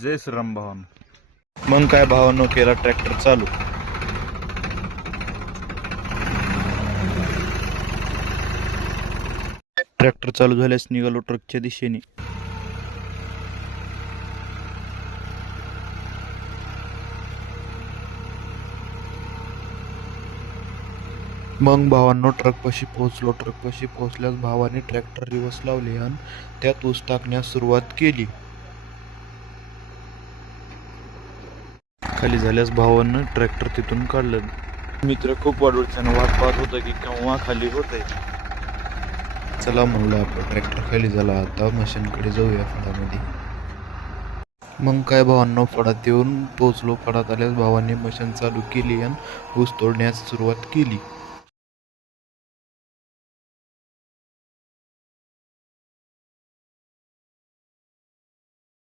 जय श्रीराम भावानो. मग काय भावानो, केला ट्रॅक्टर चालू. ट्रॅक्टर चालू झाल्यास निघालो ट्रकच्या दिशेने. मग भावांनो ट्रकपाशी पोहोचलो. ट्रकपाशी पोहोचल्यास भावाने ट्रॅक्टर रिवर्स लावले आणि त्यात ऊस टाकण्यास सुरुवात केली. खाली झाल्यास भावानं ट्रॅक्टर तिथून काढलं. मित्र खूप वाढवडच्यानं वाट पाहत होता की केव्हा खाली होत आहे. चला म्हणलं आपलं ट्रॅक्टर खाली झाला, आता मशीनकडे जाऊया फळामध्ये. मग काय भावांनो फळात येऊन पोहोचलो. फळात आल्यास भावाने मशीन चालू केली आणि ऊस तोडण्यास सुरुवात केली.